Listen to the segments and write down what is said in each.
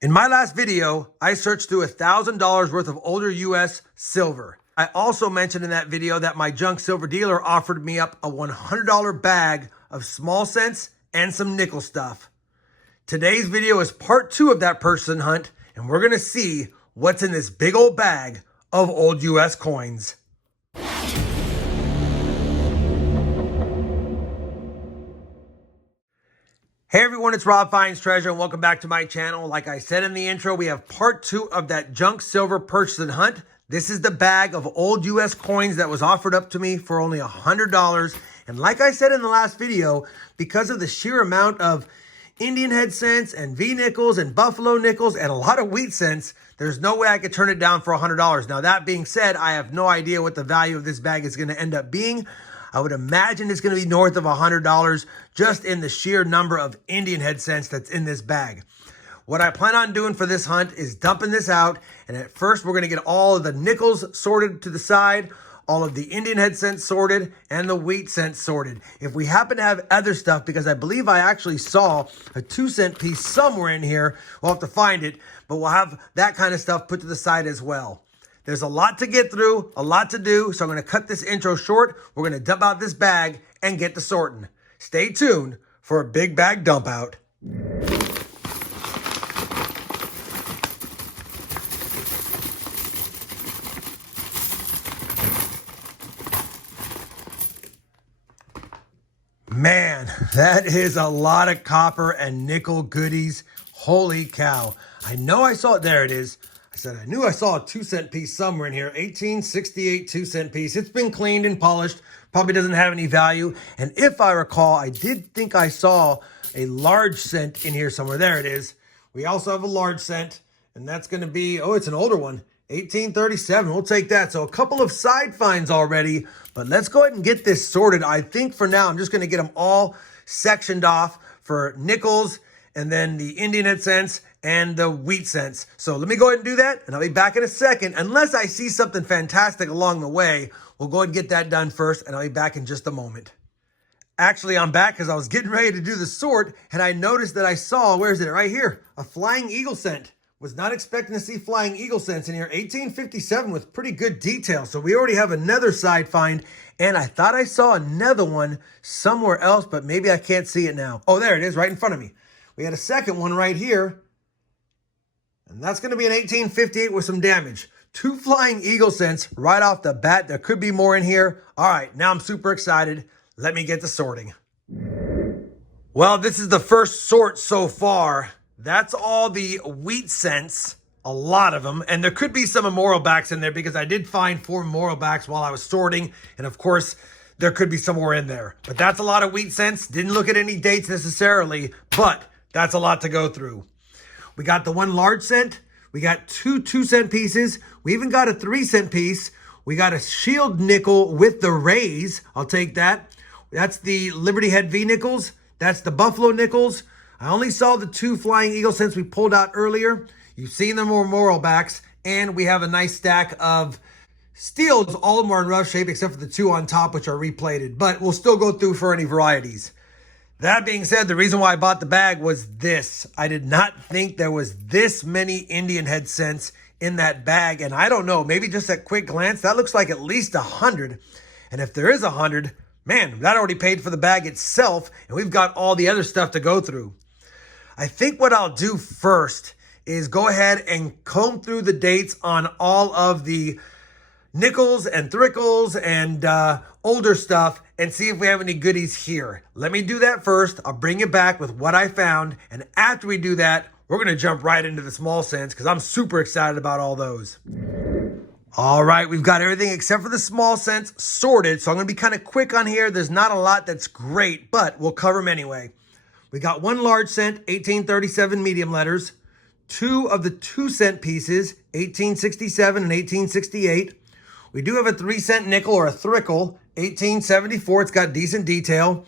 In my last video, I searched through $1,000 worth of older US silver. I also mentioned in that video that my junk silver dealer offered me up a $100 bag of small cents and some nickel stuff. Today's video is part 2 of that person hunt, and we're gonna see what's in this big old bag of old US coins. Hey everyone, it's RobFindsTreasure and welcome back to my channel. Like I said in the intro, we have part 2 of that junk silver purchase and hunt. This is the bag of old US coins that was offered up to me for only $100. And like I said in the last video, because of the sheer amount of Indian head cents and V nickels and buffalo nickels and a lot of wheat cents, there's no way I could turn it down for $100. Now that being said, I have no idea what the value of this bag is going to end up being. I would imagine it's going to be north of $100 just in the sheer number of Indian head cents that's in this bag. What I plan on doing for this hunt is dumping this out. And at first, we're going to get all of the nickels sorted to the side, all of the Indian head cents sorted, and the wheat cents sorted. If we happen to have other stuff, because I believe I actually saw a 2-cent piece somewhere in here, we'll have to find it, but we'll have that kind of stuff put to the side as well. There's a lot to get through, a lot to do, so I'm going to cut this intro short. We're going to dump out this bag and get to sorting. Stay tuned for a big bag dump out. Man, that is a lot of copper and nickel goodies. Holy cow. I know I saw it. There it is. I knew I saw a 2-cent piece somewhere in here. 1868 2-cent piece. It's been cleaned and polished. Probably doesn't have any value. And if I recall, I did think I saw a large cent in here somewhere. There it is. We also have a large cent. And that's going to be, oh, it's an older one. 1837. We'll take that. So a couple of side finds already. But let's go ahead and get this sorted. I think for now, I'm just going to get them all sectioned off for nickels and then the Indian head cents and the wheat cents. So let me go ahead and do that, and I'll be back in a second. Unless I see something fantastic along the way, we'll go ahead and get that done first, and I'll be back in just a moment. Actually, I'm back because I was getting ready to do the sort, and I noticed that I saw, where is it? Right here, a flying eagle cent. Was not expecting to see flying eagle cents in here. 1857 with pretty good detail. So we already have another side find, and I thought I saw another one somewhere else, but maybe I can't see it now. Oh, there it is, right in front of me. We had a second one right here. And that's going to be an 1858 with some damage. 2 flying eagle cents right off the bat. There could be more in here. All right, now I'm super excited. Let me get to sorting. Well, this is the first sort so far. That's all the wheat cents, a lot of them. And there could be some memorial backs in there because I did find 4 memorial backs while I was sorting. And of course, there could be some more in there. But that's a lot of wheat cents. Didn't look at any dates necessarily, but that's a lot to go through. We got the 1 large cent. We got 2 2-cent pieces. We even got a 3-cent piece. We got a shield nickel with the rays. I'll take that. That's the Liberty Head V nickels. That's the Buffalo nickels. I only saw the 2 flying eagle cents we pulled out earlier. You've seen the memorial backs. And we have a nice stack of steels. All of them are in rough shape except for the 2 on top, which are replated. But we'll still go through for any varieties. That being said, the reason why I bought the bag was this. I did not think there was this many Indian head cents in that bag. And I don't know, maybe just at quick glance, that looks like at least 100. And if there is 100, man, that already paid for the bag itself. And we've got all the other stuff to go through. I think what I'll do first is go ahead and comb through the dates on all of the nickels and thrickles and older stuff and see if we have any goodies here. Let me do that first. I'll bring you back with what I found. And after we do that, we're going to jump right into the small cents because I'm super excited about all those. All right, we've got everything except for the small cents sorted. So I'm going to be kind of quick on here. There's not a lot that's great, but we'll cover them anyway. We got 1 large cent, 1837 medium letters. 2 of the 2-cent pieces, 1867 and 1868. We do have a 3-cent nickel or a thrickle, 1874. It's got decent detail.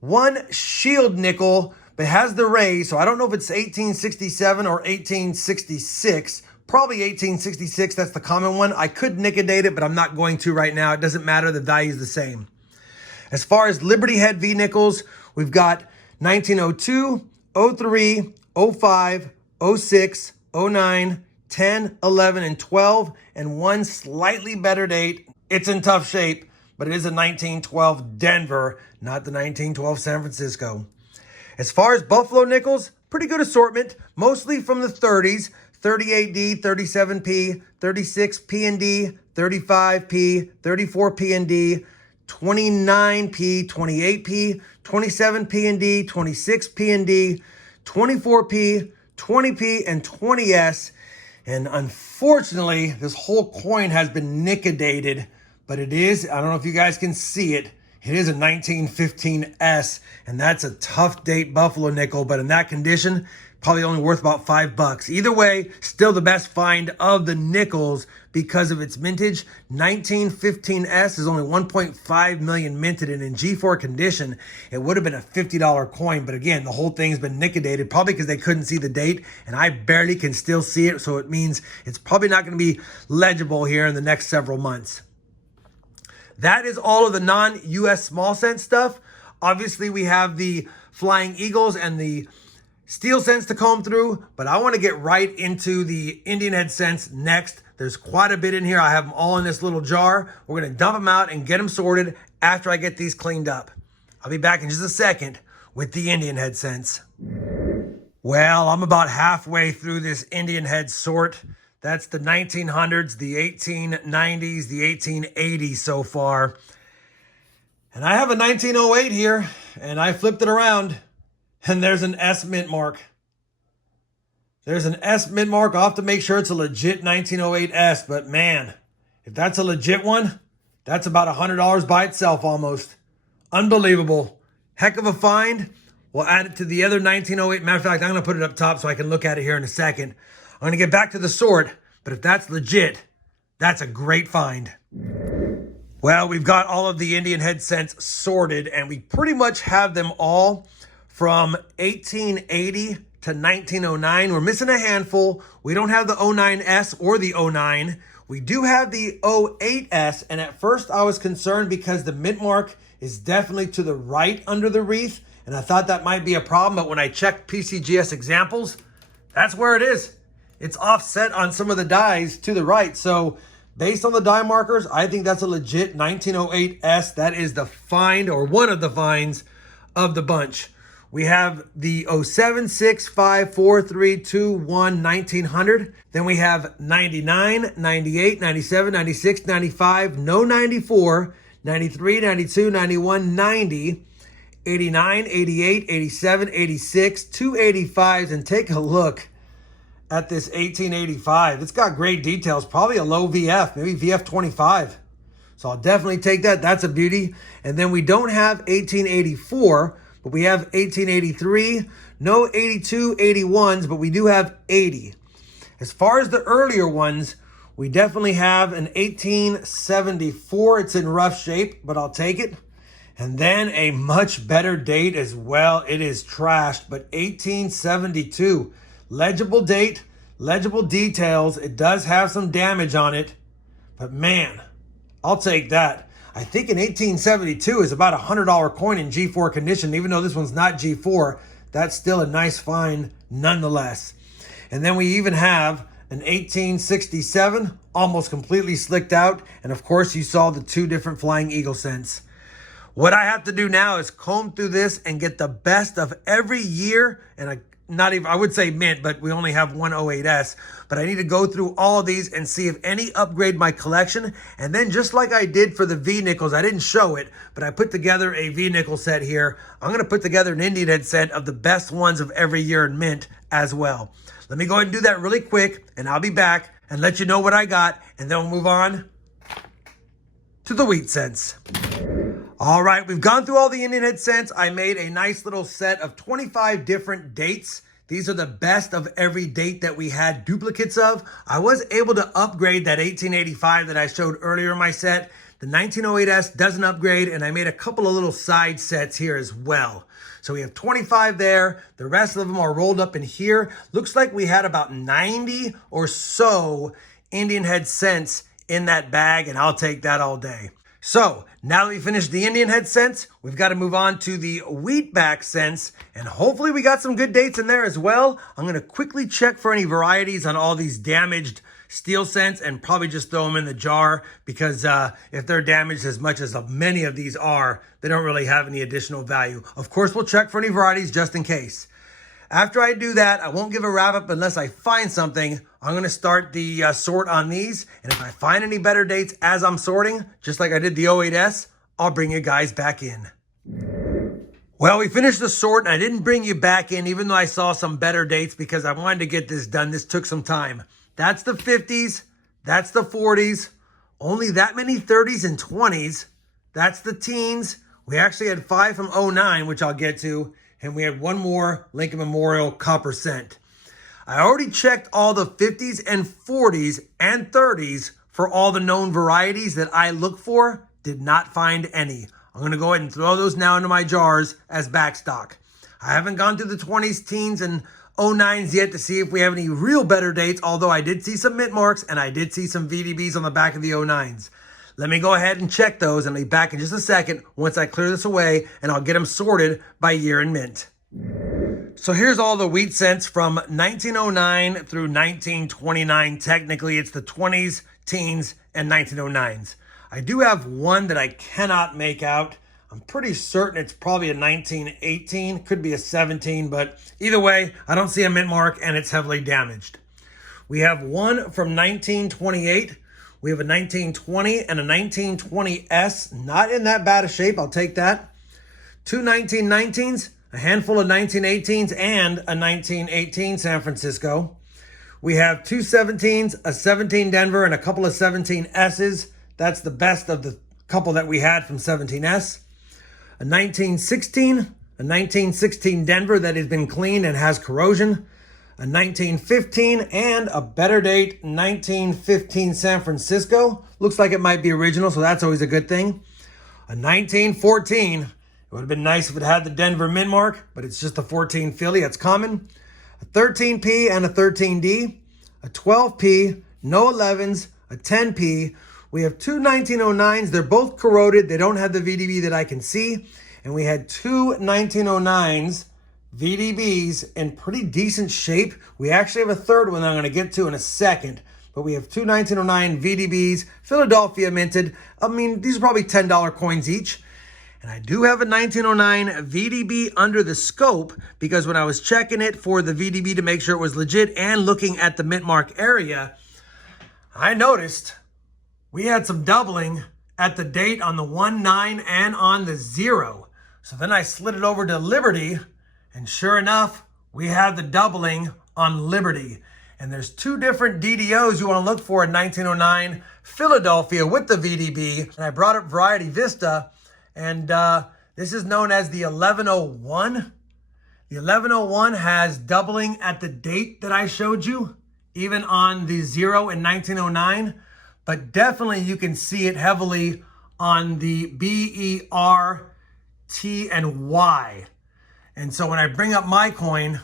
1 shield nickel, but has the rays. So I don't know if it's 1867 or 1866. Probably 1866. That's the common one. I could nick a date it, but I'm not going to right now. It doesn't matter. The value is the same. As far as Liberty Head V nickels, we've got 1902, 03, 05, 06, 09, 10, 11, and 12, and one slightly better date. It's in tough shape, but it is a 1912 Denver, not the 1912 San Francisco. As far as Buffalo nickels, pretty good assortment, mostly from the 30s, 38D, 37P, 36P&D, 35P, 34P&D, 29P, 28P, 27P&D, 26P&D, 24P, 20P, and 20S. And unfortunately, this whole coin has been nickedated, but it is, I don't know if you guys can see it, it is a 1915S, and that's a tough date Buffalo nickel, but in that condition, probably only worth about $5. Either way, still the best find of the nickels because of its mintage. 1915S is only 1.5 million minted, and in G4 condition, it would have been a $50 coin. But again, the whole thing's been nickedated, probably because they couldn't see the date, and I barely can still see it, so it means it's probably not going to be legible here in the next several months. That is all of the non-US small cent stuff. Obviously, we have the Flying Eagles and the steel cents to comb through, but I want to get right into the Indian head cents next. There's quite a bit in here. I have them all in this little jar. We're going to dump them out and get them sorted after I get these cleaned up. I'll be back in just a second with the Indian head cents. Well, I'm about halfway through this Indian head sort. That's the 1900s, the 1890s, the 1880s so far. And I have a 1908 here, and I flipped it around, and there's an S mint mark. There's an S mint mark. I'll have to make sure it's a legit 1908 S, but man, if that's a legit one, that's about $100 by itself almost. Unbelievable. Heck of a find. We'll add it to the other 1908. Matter of fact, I'm going to put it up top so I can look at it here in a second. I'm going to get back to the sort, but if that's legit, that's a great find. Well, we've got all of the Indian head cents sorted, and we pretty much have them all from 1880 to 1909. We're missing a handful. We don't have the 09S or the 09. We do have the 08S, and at first I was concerned because the mint mark is definitely to the right under the wreath, and I thought that might be a problem, but when I checked PCGS examples, that's where it is. It's offset on some of the dies to the right. So based on the die markers, I think that's a legit 1908S. That is the find, or one of the finds of the bunch. We have the 07, 6, 5, 4, 3, 2, 1, 1900. Then we have 99, 98, 97, 96, 95, no 94, 93, 92, 91, 90, 89, 88, 87, 86, 285s, and take a look at this 1885. It's got great details, probably a low VF, maybe VF 25. So I'll definitely take that. That's a beauty. And then we don't have 1884, but we have 1883, no 82, 81s, but we do have 80. As far as the earlier ones, we definitely have an 1874. It's in rough shape, but I'll take it. And then a much better date as well. It is trashed, but 1872. Legible date, legible details. It does have some damage on it, but man, I'll take that. I think in 1872 is about a $100 coin in G4 condition. Even though this one's not G4, that's still a nice find nonetheless. And then we even have an 1867, almost completely slicked out. And of course, you saw the two different Flying Eagle cents. What I have to do now is comb through this and get the best of every year, and not even, I would say mint, but we only have one 08S. But I need to go through all of these and see if any upgrade my collection. And then just like I did for the V nickels, I didn't show it, but I put together a V nickel set here. I'm going to put together an Indian head set of the best ones of every year in mint as well. Let me go ahead and do that really quick, and I'll be back and let you know what I got. And then we'll move on to the wheat cents. All right, we've gone through all the Indian head cents. I made a nice little set of 25 different dates. These are the best of every date that we had duplicates of. I was able to upgrade that 1885 that I showed earlier in my set. The 1908S doesn't upgrade, and I made a couple of little side sets here as well. So we have 25 there. The rest of them are rolled up in here. Looks like we had about 90 or so Indian head cents in that bag, and I'll take that all day. So now that we finished the Indian head cents, we've got to move on to the wheatback cents, and hopefully we got some good dates in there as well. I'm going to quickly check for any varieties on all these damaged steel cents and probably just throw them in the jar because if they're damaged as much as many of these are, they don't really have any additional value. Of course, we'll check for any varieties just in case. After I do that, I won't give a wrap up unless I find something. I'm going to start the sort on these. And if I find any better dates as I'm sorting, just like I did the 08S, I'll bring you guys back in. Well, we finished the sort and I didn't bring you back in even though I saw some better dates because I wanted to get this done. This took some time. That's the 50s. That's the 40s. Only that many 30s and 20s. That's the teens. We actually had 5 from 09, which I'll get to. And we had one more Lincoln Memorial copper cent. I already checked all the 50s and 40s and 30s for all the known varieties that I look for. Did not find any. I'm going to go ahead and throw those now into my jars as backstock. I haven't gone through the 20s, teens, and 09s yet to see if we have any real better dates, although I did see some mint marks and I did see some VDBs on the back of the 09s. Let me go ahead and check those and I'll be back in just a second once I clear this away and I'll get them sorted by year and mint. So here's all the wheat cents from 1909 through 1929. Technically, it's the 20s, teens, and 1909s. I do have one that I cannot make out. I'm pretty certain it's probably a 1918, could be a 17, but either way, I don't see a mint mark and it's heavily damaged. We have one from 1928. We have a 1920 and a 1920S, not in that bad a shape, I'll take that. 2 1919s, a handful of 1918s, and a 1918 San Francisco. We have 2 17s, a 17 Denver, and a couple of 17S's. That's the best of the couple that we had from 17S. A 1916, a 1916 Denver that has been cleaned and has corrosion. A 1915 and a better date, 1915 San Francisco. Looks like it might be original, so that's always a good thing. A 1914. It would have been nice if it had the Denver mint mark, but it's just a 14 Philly. That's common. A 13P and a 13D. A 12P, no 11s, a 10P. We have 2 1909s. They're both corroded. They don't have the VDB that I can see. And we had 2 1909s. VDBs in pretty decent shape. We actually have a third one that I'm going to get to in a second. But we have 2 1909 VDBs, Philadelphia minted. I mean, these are probably $10 coins each. And I do have a 1909 VDB under the scope because when I was checking it for the VDB to make sure it was legit and looking at the mint mark area, I noticed we had some doubling at the date on the 1-9 and on the 0. So then I slid it over to Liberty. And sure enough, we have the doubling on Liberty. And there's 2 different DDOs you want to look for in 1909. Philadelphia with the VDB. And I brought up Variety Vista. And this is known as the 1101. The 1101 has doubling at the date that I showed you, even on the 0 in 1909. But definitely you can see it heavily on the B, E, R, T, and Y. And so when I bring up my coin,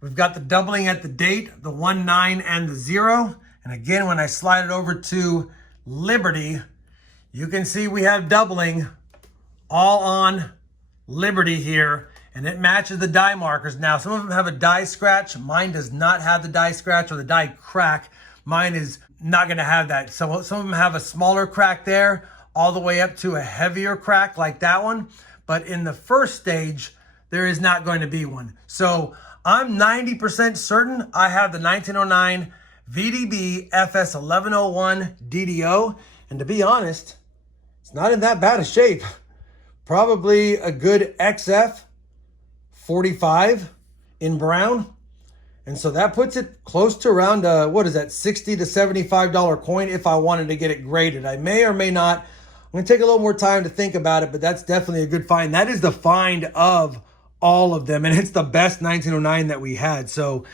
we've got the doubling at the date, the 1-9 and the 0. And again, when I slide it over to Liberty, you can see we have doubling all on Liberty here. And it matches the die markers. Now, some of them have a die scratch. Mine does not have the die scratch or the die crack. Mine is not going to have that. So some of them have a smaller crack there, all the way up to a heavier crack like that one. But in the first stage, there is not going to be one. So I'm 90% certain I have the 1909 VDB FS 1101 DDO. And to be honest, it's not in that bad a shape. Probably a good XF 45 in brown. And so that puts it close to around, what is that, $60 to $75 coin if I wanted to get it graded. I may or may not. I'm going to take a little more time to think about it, but that's definitely a good find. That is the find of all of them, and it's the best 1909 that we had. So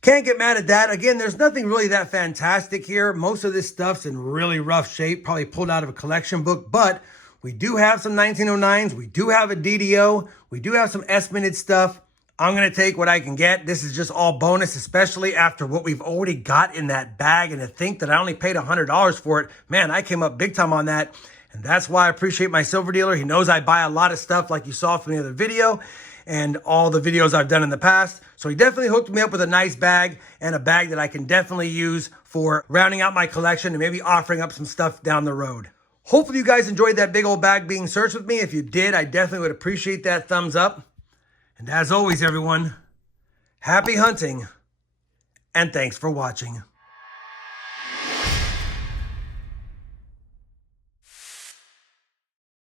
can't get mad at that. Again, there's nothing really that fantastic here. Most of this stuff's in really rough shape, probably pulled out of a collection book, but we do have some 1909s. We do have a DDO. We do have some S-minted stuff. I'm going to take what I can get. This is just all bonus, especially after what we've already got in that bag. And to think that I only paid $100 for it, man, I came up big time on that. And that's why I appreciate my silver dealer. He knows I buy a lot of stuff like you saw from the other video and all the videos I've done in the past. So he definitely hooked me up with a nice bag and a bag that I can definitely use for rounding out my collection and maybe offering up some stuff down the road. Hopefully you guys enjoyed that big old bag being searched with me. If you did, I definitely would appreciate that thumbs up. And as always, everyone, happy hunting and thanks for watching.